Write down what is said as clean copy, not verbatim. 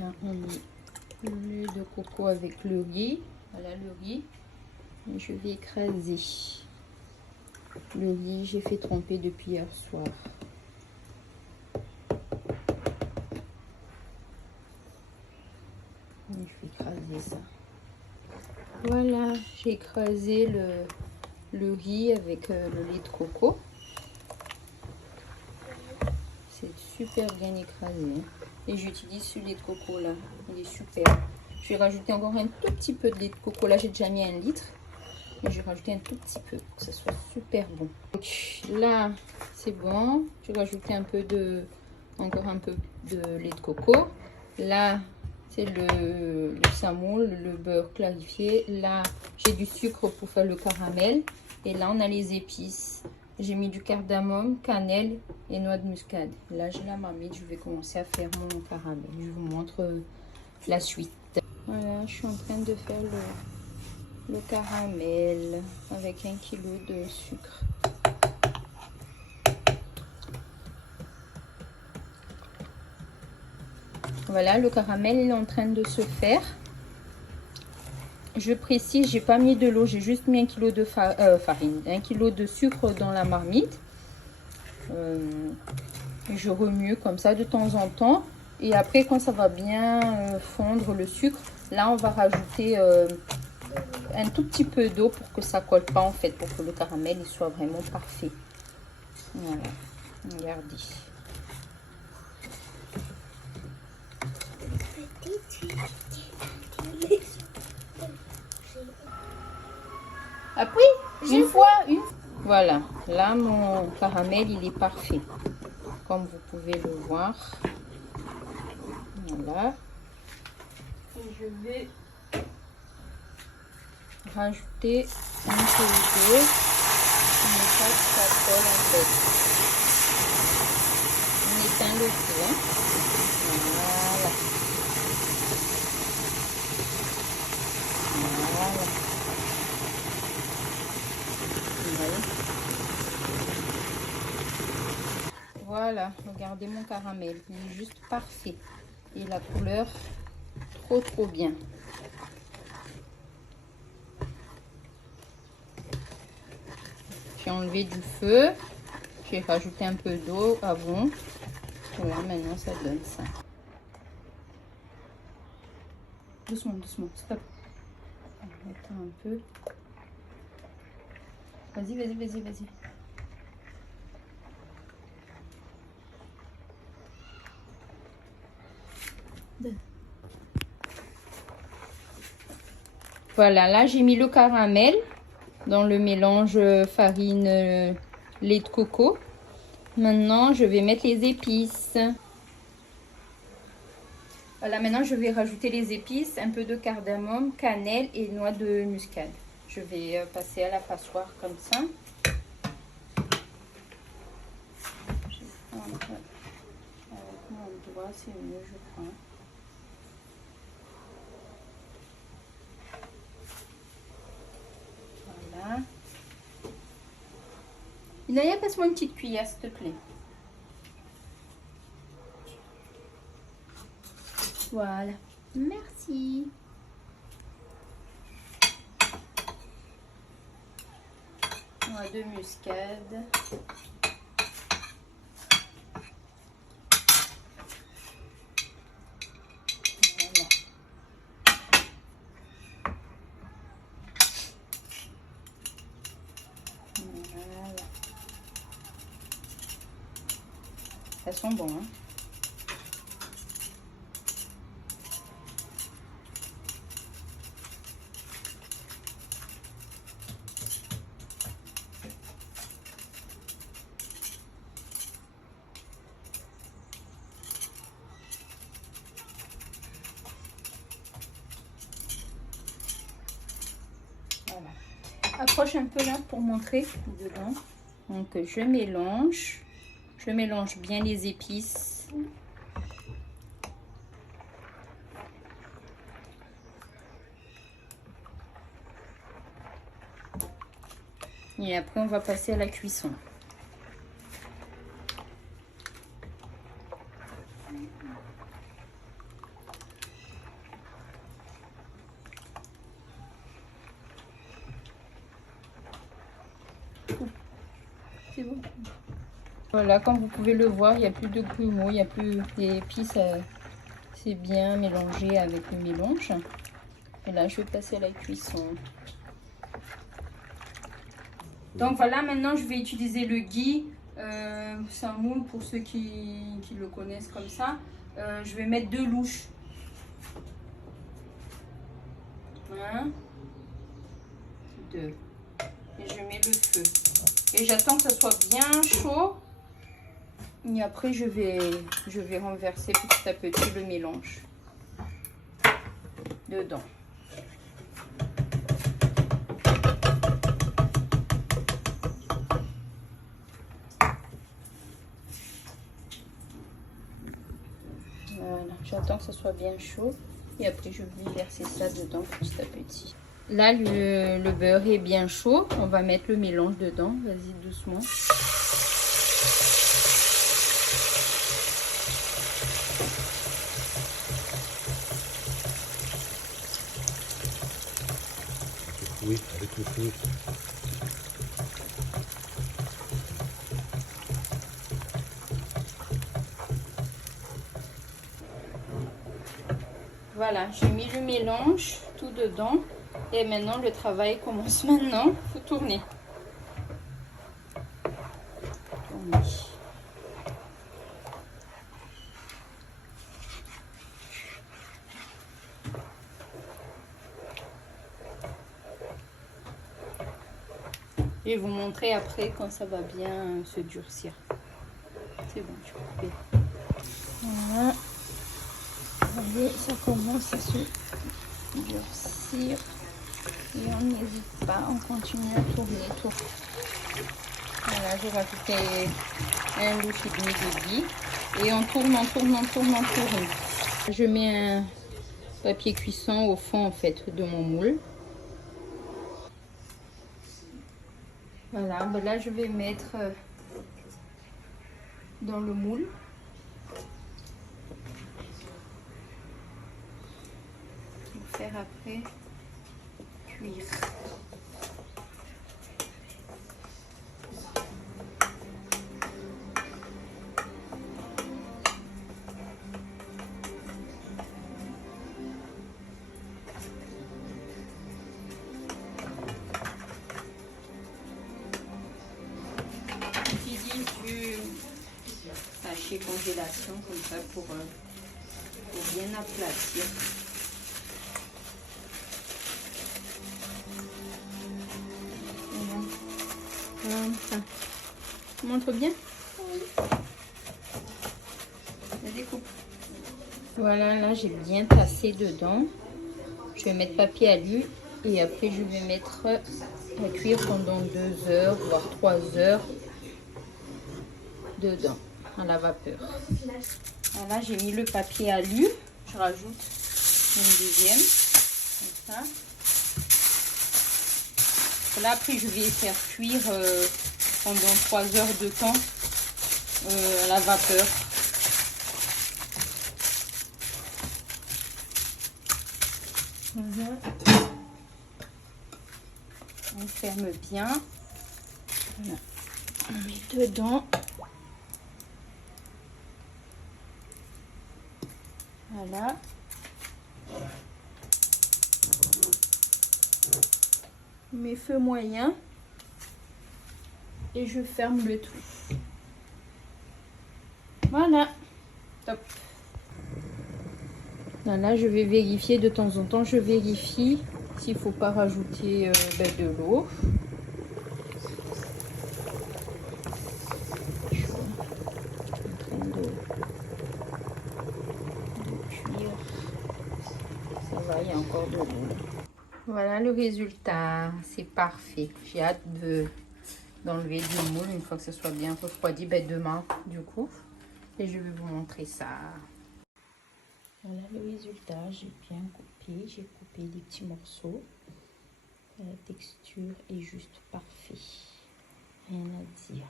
Là, on met le lait de coco avec le riz. Voilà le riz. Et je vais écraser le riz. J'ai fait tremper depuis hier soir. Et je vais écraser ça. Voilà, j'ai écrasé le riz avec le lait de coco. C'est super bien écrasé. Et j'utilise ce lait de coco là. Il est super. Je vais rajouter encore un tout petit peu de lait de coco. Là, j'ai déjà mis 1 litre. Et je vais rajouter un tout petit peu pour que ça soit super bon. Donc là, c'est bon. Je vais rajouter encore un peu de lait de coco. Là, c'est le semoule, le beurre clarifié. Là, j'ai du sucre pour faire le caramel. Et là, on a les épices. J'ai mis du cardamome, cannelle et noix de muscade. Là, j'ai la marmite. Je vais commencer à faire mon caramel. Je vous montre la suite. Voilà, je suis en train de faire le caramel avec 1 kg de sucre. Voilà, le caramel est en train de se faire. Je précise, j'ai pas mis de l'eau, j'ai juste mis 1 kg de farine, 1 kg de sucre dans la marmite. Je remue comme ça de temps en temps. Et après, quand ça va bien fondre le sucre, là, on va rajouter un tout petit peu d'eau pour que ça colle pas en fait, pour que le caramel il soit vraiment parfait. Voilà, regardez. Après, une fois. Voilà, là mon caramel il est parfait, comme vous pouvez le voir. Voilà. Et je vais rajouter un peu d'eau pour ne pas que ça colle en fait. On éteint le feu. Hein. Voilà. Voilà. Voilà, regardez mon caramel, il est juste parfait. Et la couleur, trop bien. J'ai enlevé du feu, j'ai rajouté un peu d'eau avant. Voilà, maintenant ça donne ça. Doucement, doucement, stop. On va mettre un peu. Vas-y, vas-y, vas-y, vas-y. Voilà, là j'ai mis le caramel dans le mélange farine, lait de coco. Maintenant, je vais mettre les épices. Voilà, maintenant je vais rajouter les épices, un peu de cardamome, cannelle et noix de muscade. Je vais passer à la passoire comme ça. Je vais prendre avec mon doigt, c'est mieux, je prends. Voilà. Inaya, passe-moi une petite cuillère, s'il te plaît. Voilà. Merci. Noix de muscade. Voilà. Voilà. Ça sent bon, hein? Voilà. Approche un peu là pour montrer dedans. Donc je mélange bien les épices. Et après on va passer à la cuisson. Voilà, comme vous pouvez le voir, il n'y a plus de grumeaux, il n'y a plus et puis ça c'est bien mélangé avec le mélange. Et là, je vais passer à la cuisson. Donc voilà, maintenant je vais utiliser le ghee. C'est un moule pour ceux qui le connaissent comme ça. Je vais mettre 2 louches. 1, 2. Et je mets le feu. Et j'attends que ça soit bien chaud. Et après, je vais renverser petit à petit le mélange dedans. Voilà, j'attends que ça soit bien chaud. Et après, je vais verser ça dedans petit à petit. Là, le beurre est bien chaud. On va mettre le mélange dedans. Vas-y, doucement. Oui, avec le feu. Voilà, j'ai mis le mélange tout dedans. Et maintenant, le travail commence maintenant. Il faut tourner. Tourner. Je vais vous montrer après quand ça va bien se durcir. C'est bon, je peux couper. Voilà. Allez, ça commence à se durcir. Et on n'hésite pas, on continue à tourner. Voilà, j'ai rajouté 1 louche et demi de ghee. Et on tourne. Je mets un papier cuisson au fond en fait de mon moule. Voilà, ben là je vais mettre dans le moule. Pour faire après cuire. J'utilise du sachet congélation comme ça pour bien aplatir. Ça montre bien. La découpe. Voilà, là j'ai bien tassé dedans. Je vais mettre papier alu et après je vais mettre à cuire pendant 2 heures voire 3 heures dedans à la vapeur. Voilà, j'ai mis le papier alu. Je rajoute une deuxième comme ça. Là après je vais faire cuire pendant 3 heures de temps à la vapeur. Voilà. On ferme bien. Voilà. On met dedans. Voilà. Je mets feu moyen. Et je ferme le tout. Voilà. Top. Là, je vais vérifier de temps en temps. Je vérifie s'il ne faut pas rajouter de l'eau. Je suis en train de cuire. Ça va, il y a encore de l'eau. Voilà le résultat. C'est parfait. J'ai hâte d'enlever du moule une fois que ce soit bien refroidi. Demain, du coup. Et je vais vous montrer ça. Voilà le résultat, j'ai bien coupé, des petits morceaux. La texture est juste parfaite, rien à dire.